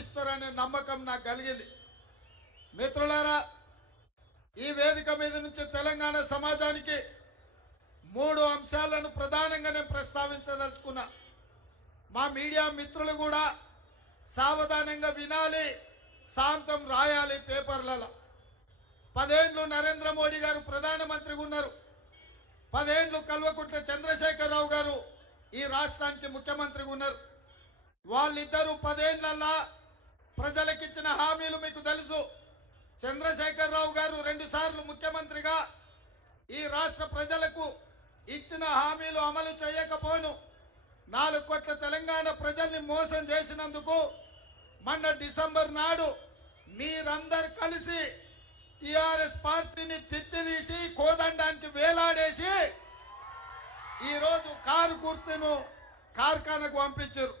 చూపిస్తారనే నమ్మకం నాకు కలిగింది. మిత్రులారా, ఈ వేదిక మీద నుంచి తెలంగాణ సమాజానికి 3 అంశాలను ప్రధానంగా నేను ప్రస్తావించదలుచుకున్నా. మా మీడియా మిత్రులు కూడా సావధానంగా వినాలి, శాంతం రాయాలి పేపర్లలో. 10 ఏళ్ళు నరేంద్ర మోడీ గారు ప్రధానమంత్రిగా ఉన్నారు. 10 ఏళ్ళు కల్వకుంట్ల చంద్రశేఖరరావు గారు ఈ రాష్ట్రానికి ముఖ్యమంత్రిగా ఉన్నారు. వాళ్ళిద్దరూ 10 ఏళ్లలో ప్రజలకు ఇచ్చిన హామీలు మీకు తెలుసు. చంద్రశేఖరరావు గారు 2 సార్లు ముఖ్యమంత్రిగా ఈ రాష్ట్ర ప్రజలకు ఇచ్చిన హామీలు అమలు చేయకపోను 4 కోట్ల తెలంగాణ ప్రజల్ని మోసం చేసినందుకు మొన్న డిసెంబర్ నాడు మీరందరూ కలిసి టిఆర్ఎస్ పార్టీని తిత్తిదీసి కోదండానికి వేలాడేసి ఈరోజు కారు గుర్తును కార్ఖానకు పంపించారు.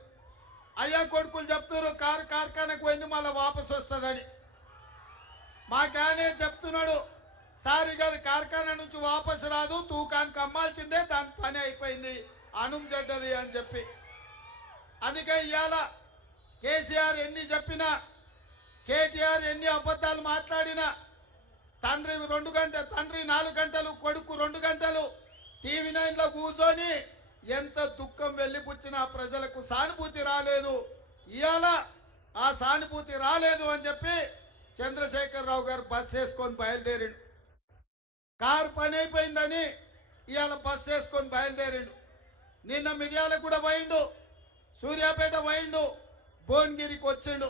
అయ్యా కొడుకులు చెప్తున్నారు కారు కార్ఖానకు పోయింది మళ్ళీ వాపసు వస్తుందని. మాకానే చెప్తున్నాడు సారీ కాదు, కార్ఖానా నుంచి వాపసు రాదు, తూకానికి అమ్మాల్సిందే, దాని పని అయిపోయింది, అనుం చెడ్డది అని చెప్పి. అందుకే ఇవాళ కేసీఆర్ ఎన్ని చెప్పినా, కేటీఆర్ ఎన్ని అబద్ధాలు మాట్లాడినా, తండ్రి 4 గంటలు కొడుకు 2 గంటలు టీవీ 9లో కూర్చొని ఎంత దుఃఖం వెళ్ళిపుచ్చినా ప్రజలకు సానుభూతి రాలేదు. ఇవాళ ఆ సానుభూతి రాలేదు అని చెప్పి చంద్రశేఖరరావు గారు బస్ వేసుకొని బయలుదేరిండు. కారు పని అయిపోయిందని ఇవాళ బస్ వేసుకొని బయలుదేరిండు. నిన్న మిర్యాలగూడ పోయిండు, సూర్యాపేట పోయిండు, భువనగిరికి వచ్చిండు.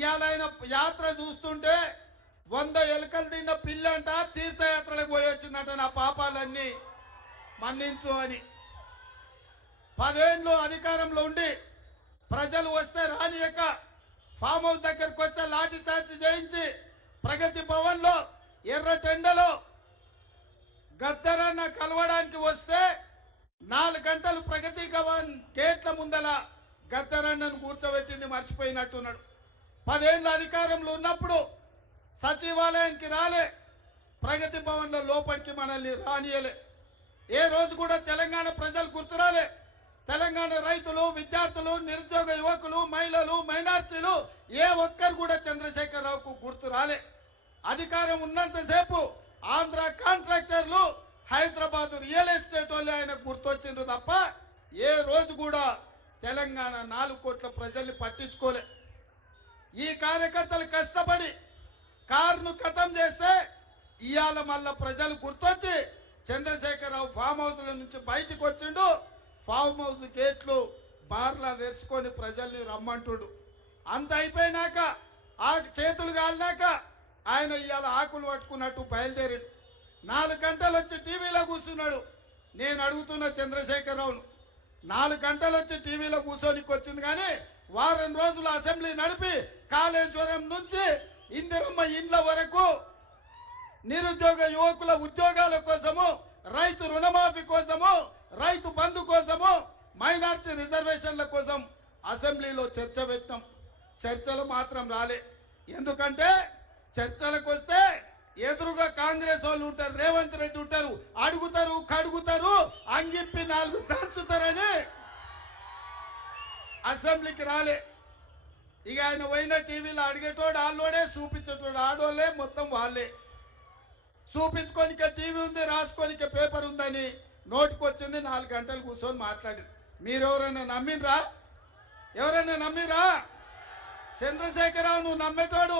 ఇవాళ ఆయన యాత్ర చూస్తుంటే 100 ఎలుకలు తిన్న పిల్లంట తీర్థయాత్రలకు పోయి వచ్చిందట. నా పాపాలన్నీ మన్నించు అని. 10 ఏళ్ళు అధికారంలో ఉండి ప్రజలు వస్తే రానియక ఫామ్ హౌస్ దగ్గరకు వస్తే లాఠీ చార్జ్ చేయించి ప్రగతి భవన్లో ఎర్ర టెండలో గద్దరన్న కలవడానికి వస్తే 4 గంటలు ప్రగతి భవన్ గేట్ల ముందల గద్దరన్నను కూర్చోబెట్టింది మర్చిపోయినట్టున్నాడు. 10 ఏళ్ళు అధికారంలో ఉన్నప్పుడు సచివాలయానికి రాలే, ప్రగతి భవన్లో లోపలికి మనల్ని రానియలే. ఏ రోజు కూడా తెలంగాణ ప్రజలు గుర్తురాలే. తెలంగాణ రైతులు, విద్యార్థులు, నిరుద్యోగ యువకులు, మహిళలు, మైనార్టీలు ఏ ఒక్కరు కూడా చంద్రశేఖరరావుకు గుర్తు రాలే. అధికారం ఉన్నంతసేపు ఆంధ్ర కాంట్రాక్టర్లు, హైదరాబాద్ రియల్ ఎస్టేట్ వాళ్ళు ఆయన గుర్తొచ్చిండ్రు తప్ప ఏ రోజు కూడా తెలంగాణ 4 కోట్ల ప్రజల్ని పట్టించుకోలే. ఈ కార్యకర్తలు కష్టపడి కారును ఖతం చేస్తే ఇవాళ మళ్ళా ప్రజలు గుర్తొచ్చి చంద్రశేఖరరావు ఫామ్ హౌస్ల నుంచి బయటికి వచ్చిండు. ఫామ్ హౌస్ గేట్లు బార్లా తెరుచుకొని ప్రజల్ని రమ్మంటుడు. అంత అయిపోయినాక ఆ చేతులు కాలినాక ఆయన ఇవాళ ఆకులు పట్టుకున్నట్టు బయలుదేరాడు. 4 గంటలు వచ్చి టీవీలో కూర్చున్నాడు. నేను అడుగుతున్న చంద్రశేఖరరావును, 4 గంటలు వచ్చి టీవీలో కూర్చొనికి వచ్చింది కానీ వారం రోజులు అసెంబ్లీ నడిపి కాళేశ్వరం నుంచి ఇందిరమ్మ ఇండ్ల వరకు నిరుద్యోగ యువకుల ఉద్యోగాల కోసము, రైతు రుణమాఫీ కోసము, రైతు బంధు కోసము, మైనార్టీ రిజర్వేషన్ల కోసం అసెంబ్లీలో చర్చ పెట్టాం. చర్చలు మాత్రం రాలే. ఎందుకంటే చర్చలకు వస్తే ఎదురుగా కాంగ్రెస్ వాళ్ళు ఉంటారు, రేవంత్ రెడ్డి ఉంటారు, అడుగుతారు, కడుగుతారు, అంగిప్పి 4 దంచుతారని అసెంబ్లీకి రాలే. ఇక ఆయన పోయిన టీవీలో అడిగేటోడు ఆళ్ళోడే, చూపించేటోడు ఆడోళ్ళే, మొత్తం వాళ్ళే. చూపించుకోనికే టీవీ ఉంది, రాసుకోనికే పేపర్ ఉందని నోటికొచ్చింది 4 గంటలు కూర్చొని మాట్లాడి. మీరెవరైనా నమ్మినరా? ఎవరైనా నమ్మిరా? చంద్రశేఖరరావు నువ్వు నమ్మేటోడు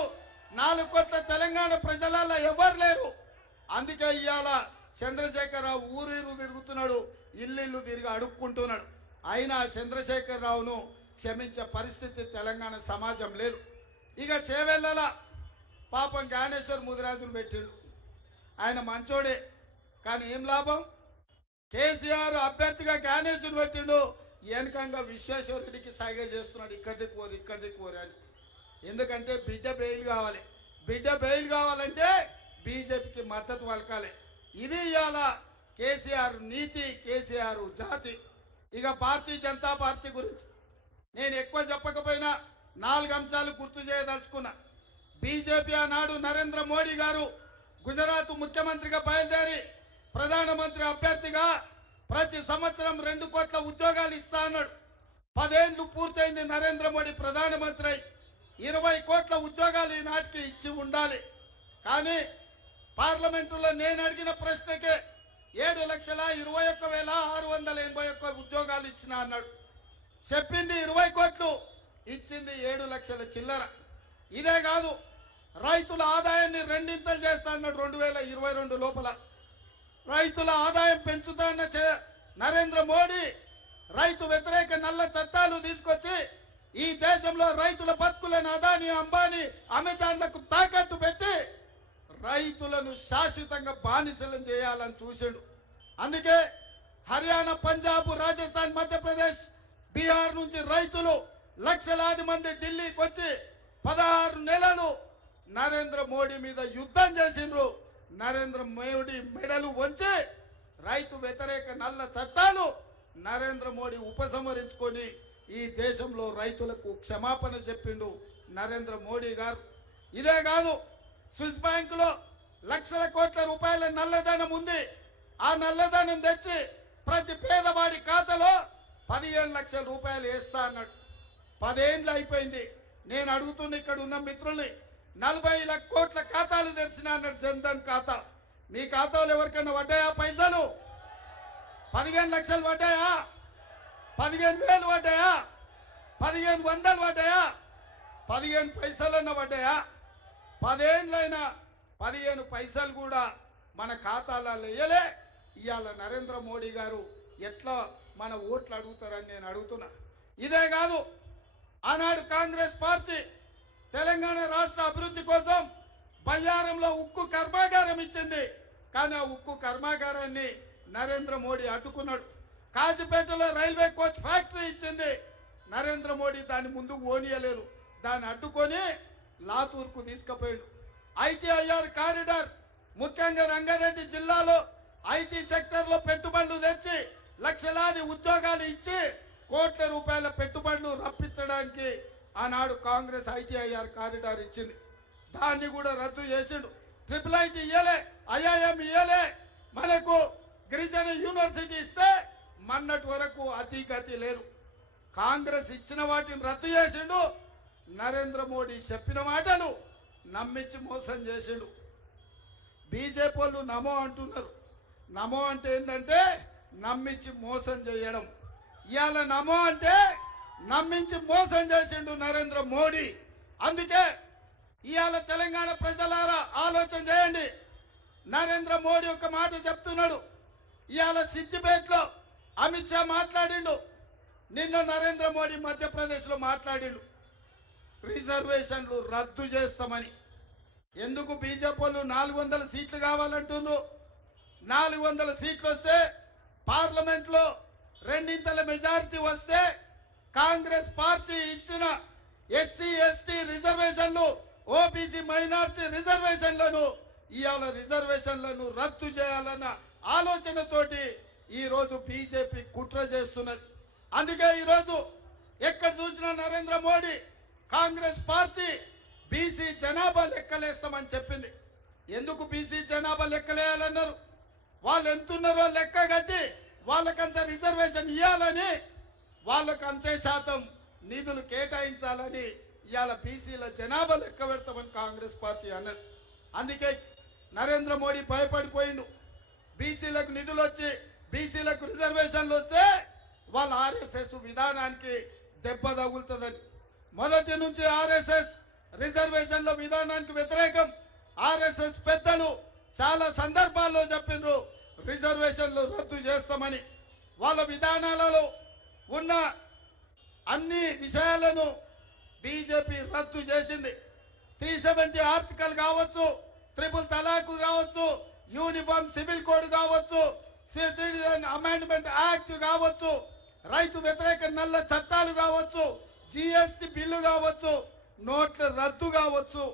4 కోట్ల తెలంగాణ ప్రజలలో ఎవరు లేరు. అందుకే ఇవాళ చంద్రశేఖరరావు ఊరు తిరుగుతున్నాడు, ఇల్లు తిరిగి అడుక్కుంటున్నాడు. అయినా చంద్రశేఖరరావును క్షమించే పరిస్థితి తెలంగాణ సమాజం లేదు. ఇక చేవెళ్ళల పాపం జ్ఞానేశ్వర్ ముదిరాజును పెట్టిండు. ఆయన మంచోడే, కానీ ఏం లాభం? కేసీఆర్ అభ్యర్థిగా జ్ఞానేశ్వర్ పెట్టిండు, వెనకంగా విశ్వేశ్వరరెడ్డికి సైగ చేస్తున్నాడు, ఇక్కడికి కోరు అని. ఎందుకంటే బిడ్డ బెయిల్ కావాలి. బిడ్డ బెయిల్ కావాలంటే బీజేపీకి మద్దతు పలకాలి. ఇది ఇవాళ కేసీఆర్ నీతి, కేసీఆర్ జాతి. ఇక భారతీయ జనతా పార్టీ గురించి నేను ఎక్కువ చెప్పకపోయినా 4 అంశాలు గుర్తు చేయదలుచుకున్నా. బీజేపీ ఆనాడు నరేంద్ర మోడీ గారు గుజరాత్ ముఖ్యమంత్రిగా బయలుదేరి ప్రధానమంత్రి అభ్యర్థిగా ప్రతి సంవత్సరం 2 కోట్ల ఉద్యోగాలు ఇస్తా అన్నాడు. 10 ఏళ్లు పూర్తయింది నరేంద్ర మోడీ ప్రధానమంత్రి. 20 కోట్ల ఉద్యోగాలు ఈనాటికి ఇచ్చి ఉండాలి. కానీ పార్లమెంటులో నేను అడిగిన ప్రశ్నకే 7,21,681 ఉద్యోగాలు ఇచ్చిన అన్నాడు. చెప్పింది 20 కోట్లు, ఇచ్చింది 7 లక్షల చిల్లర. ఇదే కాదు, రైతుల ఆదాయాన్ని రెండింతలు చేస్తా అన్నాడు 2022 లోపల. రైతుల ఆదాయం పెంచుతాన్న నరేంద్ర మోడీ రైతు వ్యతిరేక నల్ల చట్టాలు తీసుకొచ్చి ఈ దేశంలో రైతుల బతుకులను అదాని, అంబానీ, అమెజాన్లకు తాకట్టు పెట్టి రైతులను శాశ్వతంగా బానిసలను చేయాలని చూసాడు. అందుకే హర్యానా, పంజాబ్, రాజస్థాన్, మధ్యప్రదేశ్, బీహార్ నుంచి రైతులు లక్షలాది మంది ఢిల్లీకి వచ్చి 16 నెలలు నరేంద్ర మోడీ మీద యుద్ధం చేసిండ్రు. నరేంద్ర మోడీ మెడలు వంచి రైతు వ్యతిరేక నల్ల చట్టాలు నరేంద్ర మోడీ ఉపసంహరించుకొని ఈ దేశంలో రైతులకు క్షమాపణ చెప్పిండు నరేంద్ర మోడీ గారు. ఇదే కాదు, స్విస్ బ్యాంకులో లక్షల కోట్ల రూపాయల నల్లధనం ఉంది. ఆ నల్లధనం తెచ్చి ప్రతి పేదవాడి ఖాతాలో 15 లక్షల రూపాయలు వేస్తా అన్నాడు. 10 ఏళ్ళు అయిపోయింది. నేను అడుగుతున్న ఇక్కడ ఉన్న మిత్రుల్ని, 40 కోట్ల ఖాతాలు తెరిచిన అన్నాడు జన్ధన్ ఖాతా. మీ ఖాతాలో ఎవరికైనా పడ్డాయా పైసలు? 15 లక్షలు పడ్డాయా? 15,000 పడ్డాయా? 1500 పడ్డాయా? 15 పైసలన్నా పడ్డాయా? 10 ఏళ్ళైనా 15 పైసలు కూడా మన ఖాతాలలో వేయలే. ఇవాళ నరేంద్ర మోడీ గారు ఎట్లా మన ఓట్లు అడుగుతారని నేను అడుగుతున్నా. ఇదే కాదు, ఆనాడు కాంగ్రెస్ పార్టీ తెలంగాణ రాష్ట్ర అభివృద్ధి కోసం బయ్యారంలో ఉక్కు కర్మాగారం ఇచ్చింది. కానీ ఆ ఉక్కు కర్మాగారాన్ని నరేంద్ర మోడీ అడ్డుకున్నాడు. కాజిపేటలో రైల్వే కోచ్ ఫ్యాక్టరీ ఇచ్చింది. నరేంద్ర మోడీ దాన్ని ముందుకు ఓనియలేదు. దాన్ని అడ్డుకొని లాతూర్కు తీసుకుపోయాడు. ఐటీఐఆర్ కారిడార్, ముఖ్యంగా రంగారెడ్డి జిల్లాలో ఐటీ సెక్టర్లో పెట్టుబడులు తెచ్చి లక్షలాది ఉద్యోగాలు ఇచ్చి కోట్ల రూపాయల పెట్టుబడులు రప్పించడానికి ఆనాడు కాంగ్రెస్ ఐటీఐఆర్ కారిడార్ ఇచ్చింది. దాన్ని కూడా రద్దు చేసిండు. IIIT ఇయ్యలే, IIM ఇయ్యలే. మనకు గిరిజన యూనివర్సిటీ ఇస్తే మొన్నటి వరకు అతిగతి లేదు. కాంగ్రెస్ ఇచ్చిన వాటిని రద్దు చేసిండు. నరేంద్ర మోడీ చెప్పిన మాటలు నమ్మించి మోసం చేసిండు. బీజేపీ వాళ్ళు నమో అంటున్నారు. నమో అంటే ఏంటంటే నమ్మించి మోసం చేయడం. ఇవాళ నమో అంటే నమ్మించి మోసం చేసిండు నరేంద్ర మోడీ. అందుకే ఇవాళ తెలంగాణ ప్రజలారా ఆలోచన చేయండి. నరేంద్ర మోడీ ఒక మాట చెప్తున్నాడు. ఇవాళ సిద్దిపేటలో అమిత్ షా మాట్లాడిండు. నిన్న నరేంద్ర మోడీ మధ్యప్రదేశ్లో మాట్లాడిండు. రిజర్వేషన్లు రద్దు చేస్తామని. ఎందుకు బీజేపీ వాళ్ళు 400 సీట్లు కావాలంటున్నారు? 400 సీట్లు వస్తే పార్లమెంట్లో రెండింతల మెజారిటీ వస్తే కాంగ్రెస్ పార్టీ ఇచ్చిన ఎస్సీ ఎస్టీ రిజర్వేషన్లు, ఓబీసీ మైనారిటీ రిజర్వేషన్లను ఇవాళ రిజర్వేషన్లను రద్దు చేయాలన్న ఆలోచనతోటి ఈరోజు బీజేపీ కుట్ర చేస్తున్నది. అందుకే ఈరోజు ఎక్కడ చూసినా నరేంద్ర మోడీ కాంగ్రెస్ పార్టీ బీసీ జనాభా లెక్కలేస్తామని చెప్పింది. ఎందుకు బీసీ జనాభా లెక్కలేయాలన్నారు? వాళ్ళు ఎంతున్నారో లెక్క కట్టి వాళ్ళకంత రిజర్వేషన్ ఇవ్వాలని, వాళ్ళకు అంతే శాతం నిధులు కేటాయించాలని ఇవాళ బీసీల జనాభా లెక్క పెడతామని కాంగ్రెస్ పార్టీ అన్నది. అందుకే నరేంద్ర మోడీ భయపడిపోయిండు. బీసీలకు నిధులు వచ్చి బీసీలకు రిజర్వేషన్లు వస్తే వాళ్ళ ఆర్ఎస్ఎస్ విధానానికి దెబ్బ తగులుతుందని మొదటి నుంచి ఆర్ఎస్ఎస్ రిజర్వేషన్ల విధానానికి వ్యతిరేకం. ఆర్ఎస్ఎస్ పెద్దలు చాలా సందర్భాల్లో చెప్పిండ్రు రిజర్వేషన్లు రద్దు చేస్తామని. వాళ్ళ విధానాలలో ఉన్న అన్ని విషయాలను బీజేపీ రద్దు చేసింది. 370 ఆర్టికల్ కావచ్చు, ట్రిపుల్ తలాక్ కావచ్చు, యూనిఫామ్ సివిల్ కోడ్ కావచ్చు, సిటిజన్ అమెండ్మెంట్ యాక్ట్ కావచ్చు, రైతు వ్యతిరేక నల్ల చట్టాలు కావచ్చు, జిఎస్టి బిల్లు కావచ్చు, నోట్ల రద్దు కావచ్చు.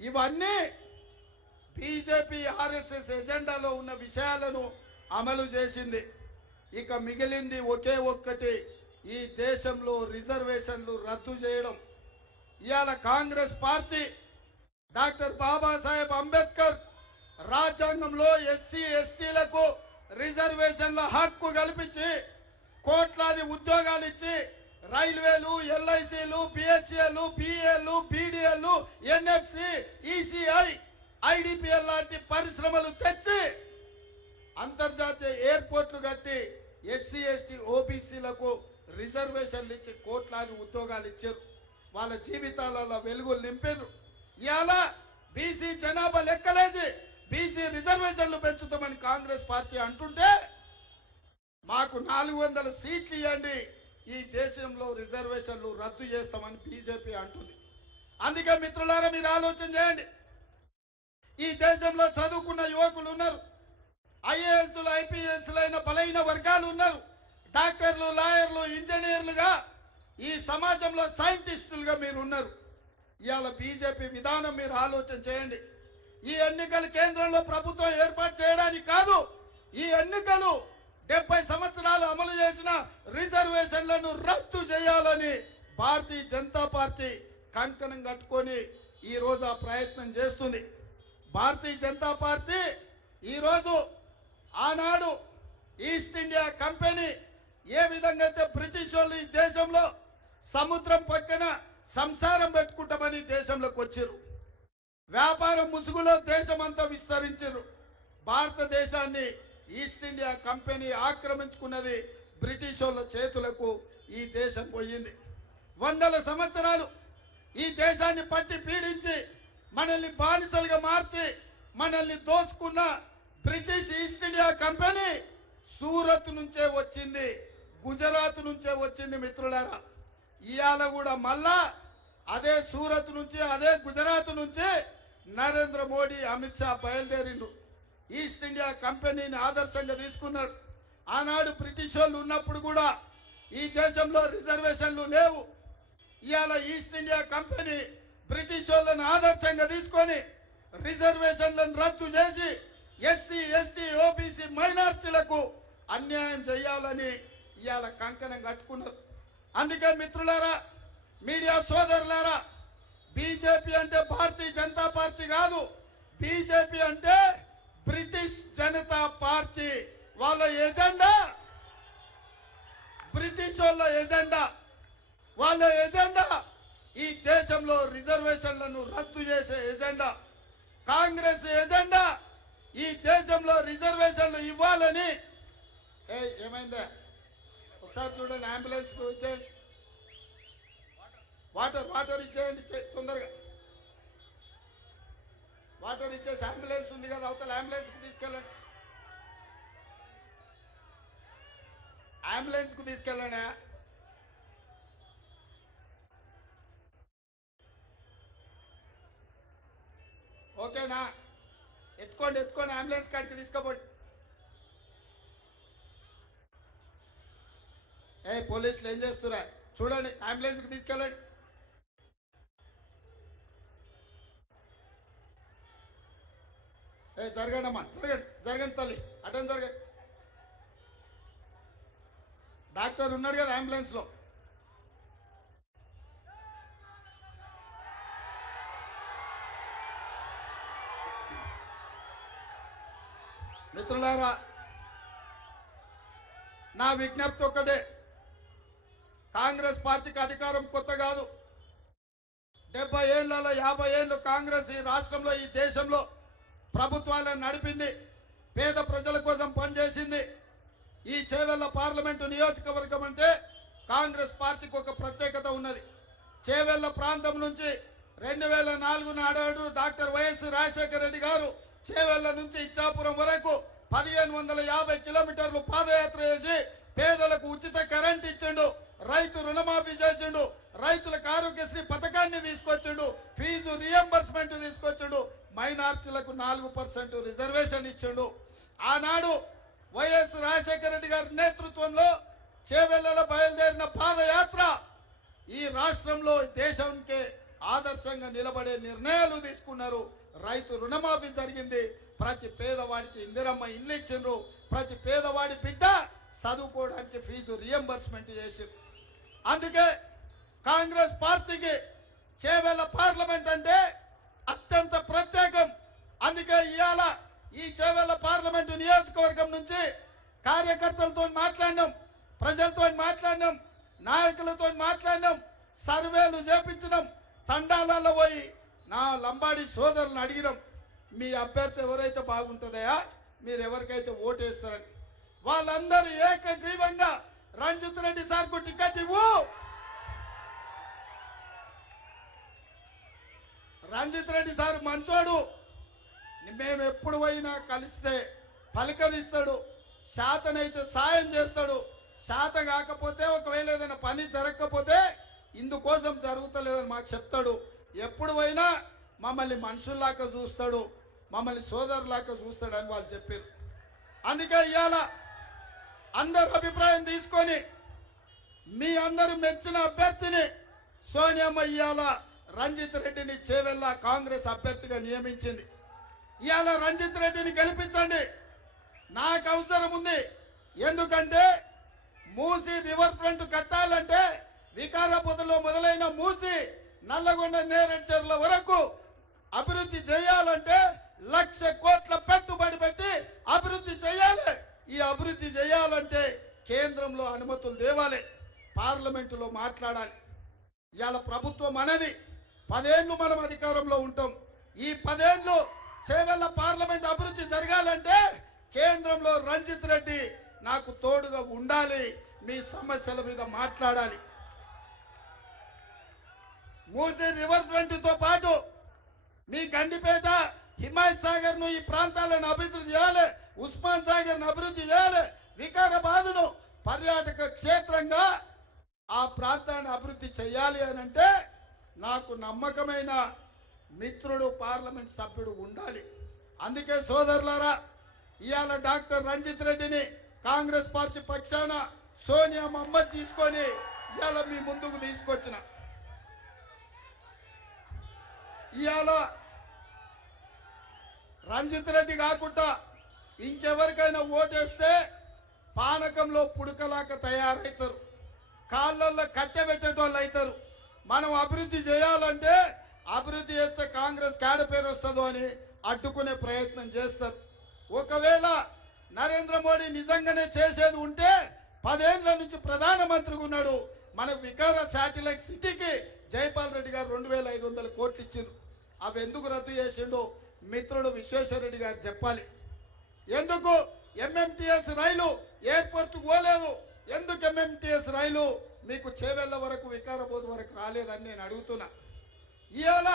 ఇవన్నీ బీజేపీ ఆర్ఎస్ఎస్ ఎజెండాలో ఉన్న విషయాలను అమలు చేసింది. ఇక మిగిలింది ఒకే ఒక్కటి, ఈ దేశంలో రిజర్వేషన్లు రద్దు చేయడం. ఇవాళ కాంగ్రెస్ పార్టీ డాక్టర్ బాబాసాహెబ్ అంబేద్కర్ రాజ్యాంగంలో ఎస్సీ ఎస్టీలకు రిజర్వేషన్ల హక్కు కల్పించి కోట్లాది ఉద్యోగాలు ఇచ్చి రైల్వేలు, ఎల్ఐసీలు, బిహెచ్ఎల్, బిఏలు, బీడీఎల్, ఎన్ఎఫ్సి, ఈసీఐ, ఐడిపిఎల్ లాంటి పరిశ్రమలు తెచ్చి అంతర్జాతీయ ఎయిర్పోర్ట్లు కట్టి ఎస్సీ ఎస్టీ ఓబీసీలకు రిజర్వేషన్లు ఇచ్చి కోట్లాది ఉద్యోగాలు ఇచ్చారు. వాళ్ళ జీవితాలలో వెలుగులు నింపారు. ఇవాళ బీసీ జనాభా లెక్కలేసి బీసీ రిజర్వేషన్లు పెంచుతామని కాంగ్రెస్ పార్టీ అంటుంటే మాకు 400 సీట్లు ఇవ్వండి, ఈ దేశంలో రిజర్వేషన్లు రద్దు చేస్తామని బీజేపీ అంటుంది. అందుకే మిత్రులారా మీరు ఆలోచన చేయండి. ఈ దేశంలో చదువుకున్న యువకులు ఉన్నారు, ఐఏఎస్లు, ఐపీఎస్లు అయిన బలైన వర్గాలు ఉన్నారు, డాక్టర్లు, లాయర్లు, ఇంజనీర్లుగా ఈ సమాజంలో సైంటిస్టులుగా మీరు ఉన్నారు. ఇవాళ బీజేపీ విధానం మీరు ఆలోచన చేయండి. ఈ ఎన్నికలు కేంద్రంలో ప్రభుత్వం ఏర్పాటు చేయడానికి కాదు, ఈ ఎన్నికలు 70 సంవత్సరాలు అమలు చేసిన రిజర్వేషన్లను రద్దు చేయాలని భారతీయ జనతా పార్టీ కంకణం కట్టుకొని ఈ రోజు ఆ ప్రయత్నం చేస్తుంది. భారతీయ జనతా పార్టీ ఈరోజు ఆనాడు ఈస్ట్ ఇండియా కంపెనీ ఏ విధంగా అయితే బ్రిటిష్ వాళ్ళు ఈ దేశంలో సముద్రం పక్కన సంసారం పెట్టుకుంటామని దేశంలోకి వచ్చారు, వ్యాపారం ముసుగులో దేశం అంతా విస్తరించారు. భారతదేశాన్ని ఈస్ట్ ఇండియా కంపెనీ ఆక్రమించుకున్నది, బ్రిటిష్ వాళ్ళ చేతులకు ఈ దేశం పోయింది. 100 సంవత్సరాలు ఈ దేశాన్ని పట్టి పీడించి మనల్ని బానిసలుగా మార్చి మనల్ని దోచుకున్న British east India company Surat నుంచే వచ్చింది, గుజరాత్ నుంచే వచ్చింది. మిత్రులారా, ఇవాళ కూడా మళ్ళా అదే సూరత్ నుంచి, అదే గుజరాత్ నుంచి నరేంద్ర మోడీ, అమిత్ షా బయలుదేరిండ్రు. ఈస్ట్ ఇండియా కంపెనీని ఆదర్శంగా తీసుకున్నారు. ఆనాడు బ్రిటిష్ వాళ్ళు ఉన్నప్పుడు కూడా ఈ దేశంలో రిజర్వేషన్లు లేవు. ఇవాళ ఈస్ట్ ఇండియా కంపెనీ బ్రిటిష్ వాళ్ళని ఆదర్శంగా తీసుకొని రిజర్వేషన్లను రద్దు చేసి ఎస్సీ, ఎస్టీ, ఓబీసీ మైనార్టీలకు అన్యాయం చేయాలని ఇవాళ కంకణం కట్టుకున్నారు. అందుకే మిత్రులారా, మీడియా సోదరులారా, బీజేపీ అంటే భారతీయ జనతా పార్టీ కాదు, బీజేపీ అంటే బ్రిటిష్ జనతా పార్టీ. వాళ్ళ ఎజెండా బ్రిటిష్ వాళ్ళ ఎజెండా. వాళ్ళ ఎజెండా ఈ దేశంలో రిజర్వేషన్లను రద్దు చేసే ఎజెండా. కాంగ్రెస్ ఎజెండా ఈ దేశంలో రిజర్వేషన్లు ఇవ్వాలని. ఏమైందా ఒకసారి చూడండి, అంబులెన్స్ ఇచ్చేయండి, వాటర్ ఇచ్చేయండి, తొందరగా వాటర్ ఇచ్చేసి అంబులెన్స్ ఉంది కదా అవతల అంబులెన్స్ కు తీసుకెళ్ళండి, అంబులెన్స్ కు తీసుకెళ్ళండి. ఓకేనా? ఎత్తుకోండి అంబులెన్స్ కాడికి తీసుకోపోండి. పోలీసులు ఏం చేస్తున్నా చూడండి, అంబులెన్స్ కు తీసుకెళ్ళండి. జరగండి అమ్మా, జరగండి తల్లి, అటెండ్ జరగండి. డాక్టర్ ఉన్నాడు కదా అంబులెన్స్ లో. మిత్రులారా, నా విజ్ఞప్తి ఒక్కటే, కాంగ్రెస్ పార్టీకి అధికారం కొత్త కాదు. 70 ఏళ్లలో 50 ఏళ్ళు కాంగ్రెస్ ఈ రాష్ట్రంలో, ఈ దేశంలో ప్రభుత్వాలను నడిపింది, పేద ప్రజల కోసం పనిచేసింది. ఈ చేవెళ్ల పార్లమెంటు నియోజకవర్గం అంటే కాంగ్రెస్ పార్టీకి ఒక ప్రత్యేకత ఉన్నది. చేవెళ్ల ప్రాంతం నుంచి 2004 నాడు డాక్టర్ వైఎస్ రాజశేఖర రెడ్డి గారు చేవెళ్ల నుంచి ఇచ్చాపురం వరకు 1550 కిలోమీటర్లు పాదయాత్ర చేసి పేదలకు ఉచిత కరెంట్ ఇచ్చిండు, రైతు రుణమాఫీ చేసిండు, రైతులకు ఆరోగ్యశ్రీ పథకాన్ని తీసుకొచ్చిండు, ఫీజు రియంబర్స్మెంట్ తీసుకొచ్చిండు, మైనార్టీలకు 4% రిజర్వేషన్ ఇచ్చిండు. ఆనాడు వైఎస్ రాజశేఖర రెడ్డి గారి నేతృత్వంలో చేవెళ్లలో బయలుదేరిన పాదయాత్ర ఈ రాష్ట్రంలో దేశానికి ఆదర్శంగా నిలబడే నిర్ణయాలు తీసుకున్నారు. రైతు రుణమాఫీ జరిగింది, ప్రతి పేదవాడికి ఇందిరమ్మ ఇల్లు ఇచ్చిండ్రు, ప్రతి పేదవాడి బిడ్డ చదువుకోవడానికి ఫీజు రియంబర్స్మెంట్ చేసిండ్రు. అందుకే కాంగ్రెస్ పార్టీకి చేవెళ్ల పార్లమెంట్ అంటే అత్యంత ప్రత్యేకం. అందుకే ఇవాళ ఈ చేవెళ్ల పార్లమెంటు నియోజకవర్గం నుంచి కార్యకర్తలతో మాట్లాడినాం, ప్రజలతో మాట్లాడినాం. నాయకులతో మాట్లాడినాం, సర్వేలు చేపించినాం, తండాలలో పోయి నా లంబాడి సోదరులను అడిగినాం, మీ అభ్యర్థి ఎవరైతే బాగుంటుందయా, మీరు ఎవరికైతే ఓటేస్తారని. వాళ్ళందరూ ఏకగ్రీవంగా రంజిత్ రెడ్డి సార్కు టికెట్ ఇవ్వు, రంజిత్ రెడ్డి సార్ మంచోడు, మేము ఎప్పుడు పోయినా కలిస్తే పలకరిస్తాడు, శాతనైతే సాయం చేస్తాడు, శాత కాకపోతే ఒకవేళ ఏదైనా పని జరగకపోతే ఇందుకోసం జరుగుతలేదని మాకు చెప్తాడు. ఎప్పుడు పోయినా మమ్మల్ని మనుషుల్లాగా చూస్తాడు, మమ్మల్ని సోదరులాగా చూస్తాడు అని వాళ్ళు చెప్పారు. అందుకే ఇవాళ అందరు అభిప్రాయం తీసుకొని మీ అందరూ మెచ్చిన అభ్యర్థిని సోనియమ్మ ఇవాళ రంజిత్ రెడ్డిని చేవెళ్ళ కాంగ్రెస్ అభ్యర్థిగా నియమించింది. ఇవాళ రంజిత్ రెడ్డిని గెలిపించండి, నాకు అవసరం ఉంది. ఎందుకంటే మూసి రివర్ ఫ్రంట్ కట్టాలంటే వికారాబాద్లో మొదలైన మూసి నల్లగొండ నేరేడ్చర్ల వరకు అభివృద్ధి చేయాలంటే 1,00,000 కోట్ల పెట్టుబడి పెట్టి అభివృద్ధి చేయాలి. ఈ అభివృద్ధి చేయాలంటే కేంద్రంలో అనుమతులు తేవాలి, పార్లమెంటులో మాట్లాడాలి. ఇవాళ ప్రభుత్వం అనేది 10 ఏళ్ళు మనం అధికారంలో ఉంటాం. ఈ 10 ఏళ్ళు చేవెళ్ళ పార్లమెంట్ అభివృద్ధి జరగాలంటే కేంద్రంలో రంజిత్ రెడ్డి నాకు తోడుగా ఉండాలి, మీ సమస్యల మీద మాట్లాడాలి. మూసీ రివర్ ఫ్రంట్ తో పాటు మీ గండిపేట, హిమాయత్ సాగర్ ను, ఈ ప్రాంతాలను అభివృద్ధి చేయాలి, ఉస్మాన్ సాగర్ ను అభివృద్ధి చేయాలి, వికారాబాదును పర్యాటక క్షేత్రంగా ఆ ప్రాంతాన్ని అభివృద్ధి చేయాలి అని అంటే నాకు నమ్మకమైన మిత్రుడు పార్లమెంట్ సభ్యుడు ఉండాలి. అందుకే సోదరులారా, ఇవాళ డాక్టర్ రంజిత్ రెడ్డిని కాంగ్రెస్ పార్టీ పక్షాన సోనియా మహమ్మద్ తీసుకొని ఇవాళ మీ ముందుకు తీసుకొచ్చిన. ఇవాళ రంజిత్ రెడ్డి కాకుండా ఇంకెవరికైనా ఓటేస్తే పానకంలో పుడకలాక తయారవుతారు, కాళ్ళల్లో కట్టెబెట్టేటోళ్ళు అవుతారు. మనం అభివృద్ధి చేయాలంటే అభివృద్ధి చేస్తే కాంగ్రెస్ కాడ పేరు వస్తుందో అని అడ్డుకునే ప్రయత్నం చేస్తారు. ఒకవేళ నరేంద్ర మోడీ నిజంగానే చేసేది ఉంటే 10 ఏళ్ల నుంచి ప్రధానమంత్రిగా ఉన్నాడు. మనకు వికారా శాటిలైట్ సిటీకి జైపాల్ రెడ్డి గారు 2,500 కోట్లు ఇచ్చిండు. అవి ఎందుకు రద్దు చేసిండో మిత్రుడు విశ్వేశ్వరరెడ్డి గారు చెప్పాలి. ఎందుకు ఎంఎంటీఎస్ రైలు ఎయిర్పోర్ట్ పోలేదు, ఎందుకు ఎంఎంటీఎస్ రైలు మీకు చేవెళ్ళ వరకు, వికారాబాద్ వరకు రాలేదని నేను అడుగుతున్నా. ఇవాళ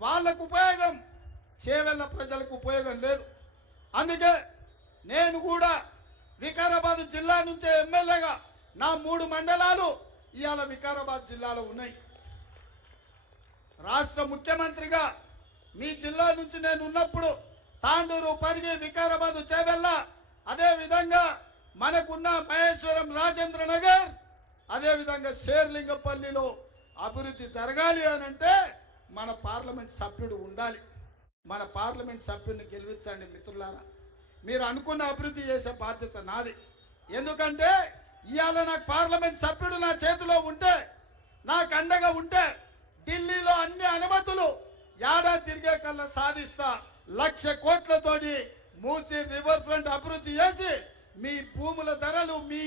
వాళ్ళకు ఉపయోగం, చేవెళ్ళ ప్రజలకు ఉపయోగం లేదు. అందుకే నేను కూడా వికారాబాద్ జిల్లా నుంచే ఎమ్మెల్యేగా నా 3 మండలాలు ఇవాళ వికారాబాద్ జిల్లాలో ఉన్నాయి. రాష్ట్ర ముఖ్యమంత్రిగా మీ జిల్లా నుంచి నేను ఉన్నప్పుడు తాండూరు, పరిగి, వికారాబాద్, చేవెళ్ళ, అదే విధంగా మనకున్న మహేశ్వరం, రాజేంద్ర నగర్, అదే విధంగా శేర్లింగపల్లిలో అభివృద్ధి జరగాలి అని అంటే మన పార్లమెంట్ సభ్యుడు ఉండాలి. మన పార్లమెంట్ సభ్యుడిని గెలిపించండి మిత్రులారా. మీరు అనుకున్న అభివృద్ధి చేసే బాధ్యత నాది. ఎందుకంటే ఇవాళ నాకు పార్లమెంట్ సభ్యుడు నా చేతిలో ఉంటే, నాకు అండగా ఉంటే ఢిల్లీలో అన్ని అనుమతులు ఏడాది తిరిగే కల్లా సాధిస్తా. 1,00,000 కోట్లతోటి మూసీ రివర్ ఫ్రంట్ అభివృద్ధి చేసి మీ భూముల ధరలు, మీ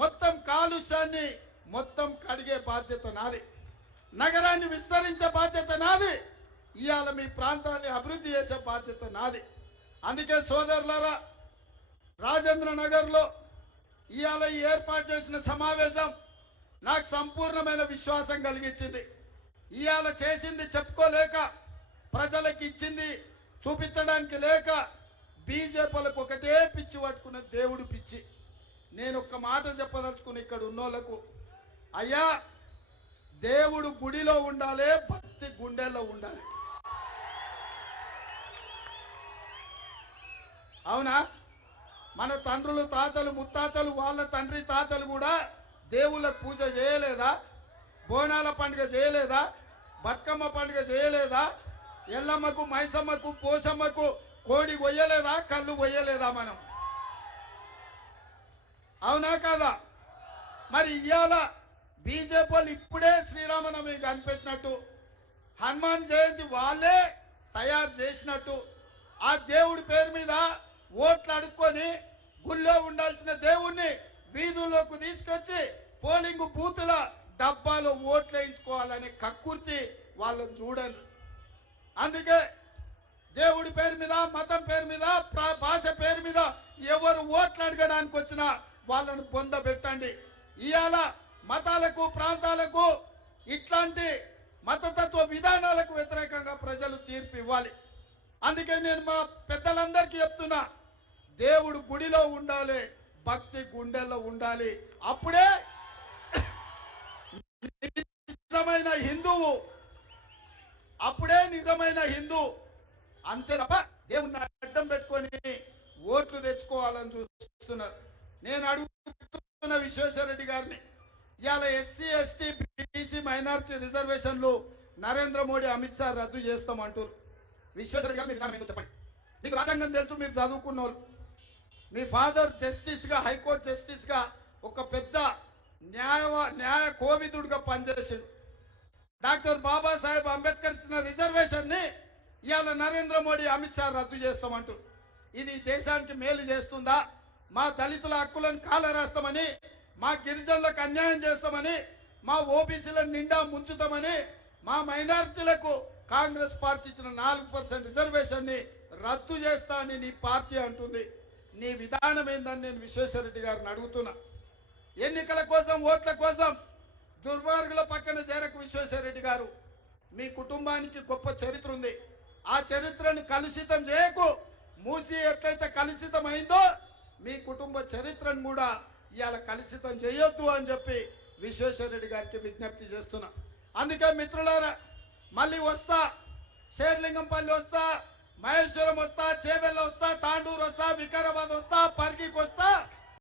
మొత్తం కాలుష్యాన్ని మొత్తం కడిగే బాధ్యత నాది. నగరాన్ని విస్తరించే బాధ్యత నాది. ఇవాళ మీ ప్రాంతాన్ని అభివృద్ధి చేసే బాధ్యత నాది. అందుకే సోదరులారా, రాజేంద్ర నగర్లో ఇవాళ ఏర్పాటు చేసిన సమావేశం నాకు సంపూర్ణమైన విశ్వాసం కలిగించింది. ఇవాళ చేసింది చెప్పుకోలేక, ప్రజలకు ఇచ్చింది చూపించడానికి లేక, బీజేపీలకు ఒకటే పిచ్చి పట్టుకున్న దేవుడు పిచ్చి. నేను ఒక్క మాట చెప్పదలుచుకుని ఇక్కడ ఉన్నోళ్లకు, అయ్యా దేవుడు గుడిలో ఉండాలి, భక్తి గుండెల్లో ఉండాలి. అవునా? మన తండ్రులు, తాతలు, ముత్తాతలు, వాళ్ళ తండ్రి తాతలు కూడా దేవుళ్ళకు పూజ చేయలేదా? బోనాల పండుగ చేయలేదా? బతుకమ్మ పండుగ చేయలేదా? ఎల్లమ్మకు, మైసమ్మకు, పోసమ్మకు కోడి కొయ్యలేదా? కళ్ళు కొయ్యలేదా మనం? అవునా కాదా? మరి ఇవాళ బీజేపీ వాళ్ళు ఇప్పుడే శ్రీరామనవమి కనిపెట్టినట్టు, హనుమాన్ జయంతి వాళ్ళే తయారు చేసినట్టు, ఆ దేవుడి పేరు మీద ఓట్లు అడుక్కొని గుళ్ళో ఉండాల్సిన దేవుణ్ణి వీధుల్లోకి తీసుకొచ్చి పోలింగ్ బూతుల డబ్బాలో ఓట్లు వేయించుకోవాలనే కక్కుర్తి వాళ్ళని చూడండి. అందుకే దేవుడి పేరు మీద, మతం పేరు మీద, భాష పేరు మీద ఎవరు ఓట్లు అడగడానికి వచ్చినా వాళ్ళను పొందబెట్టండి. ఇవాళ మతాలకు, ప్రాంతాలకు, ఇట్లాంటి మతతత్వ విధానాలకు వ్యతిరేకంగా ప్రజలు తీర్పు ఇవ్వాలి. అందుకే నేను మా పెద్దలందరికీ చెప్తున్నా, దేవుడు గుడిలో ఉండాలి, భక్తి గుండెల్లో ఉండాలి. అప్పుడే నిజమైన హిందువు, అప్పుడే నిజమైన హిందూ. అంతే తప్ప దేవుడిని అడ్డం పెట్టుకొని ఓట్లు తెచ్చుకోవాలని చూస్తున్నారు. నేను అడుగుతున్న విశ్వేశ్వరరెడ్డి గారిని, ఇవాళ ఎస్సీ, ఎస్టీ, బీసీ, మైనారిటీ రిజర్వేషన్లు నరేంద్ర మోడీ, అమిత్ షా రద్దు చేస్తామంటారు. విశ్వేశ్వరరెడ్డి గారు మీరు చెప్పండి. మీకు రాజ్యాంగం తెలుసు, మీరు చదువుకున్న వాళ్ళు. మీ ఫాదర్ జస్టిస్గా, హైకోర్టు జస్టిస్గా ఒక పెద్ద న్యాయ కోవిదుడుగా పనిచేసాడు. డాక్టర్ బాబాసాహెబ్ అంబేద్కర్ ఇచ్చిన రిజర్వేషన్ని ఇవాళ నరేంద్ర మోడీ, అమిత్ షా రద్దు చేస్తామంటారు. ఇది దేశానికి మేలు చేస్తుందా? మా దళితుల హక్కులను కాలరాస్తామని, మా గిరిజనులకు అన్యాయం చేస్తామని, మా ఓబీసీలను నిండా ముంచుతామని, మా మైనారిటీలకు కాంగ్రెస్ పార్టీ ఇచ్చిన 4% రిజర్వేషన్ని రద్దు చేస్తా అని నీ పార్టీ అంటుంది. నీ విధానం ఏందని నేను విశ్వేశ్వరరెడ్డి గారిని అడుగుతున్నా. ఎన్నికల కోసం, ఓట్ల కోసం దుర్మార్గుల పక్కన చేరకు విశ్వేశ్వరరెడ్డి గారు. మీ కుటుంబానికి గొప్ప చరిత్ర ఉంది. ఆ చరిత్రను కలుషితం చేయకు. మూసి ఎట్లయితే కలుషితం అయిందో మీ కుటుంబ చరిత్రను కూడా ఇవాళ కలుషితం చేయొద్దు అని చెప్పి విశ్వేశ్వరరెడ్డి గారికి విజ్ఞప్తి చేస్తున్నా. అందుకే మిత్రులారా, మళ్ళీ వస్తా, శేర్లింగంపల్లి వస్తా, మహేశ్వరం వస్తా, చేవెళ్ళ వస్తా, తాండూరు వస్తా, వికారాబాద్ వస్తా, పర్గికి వస్తా.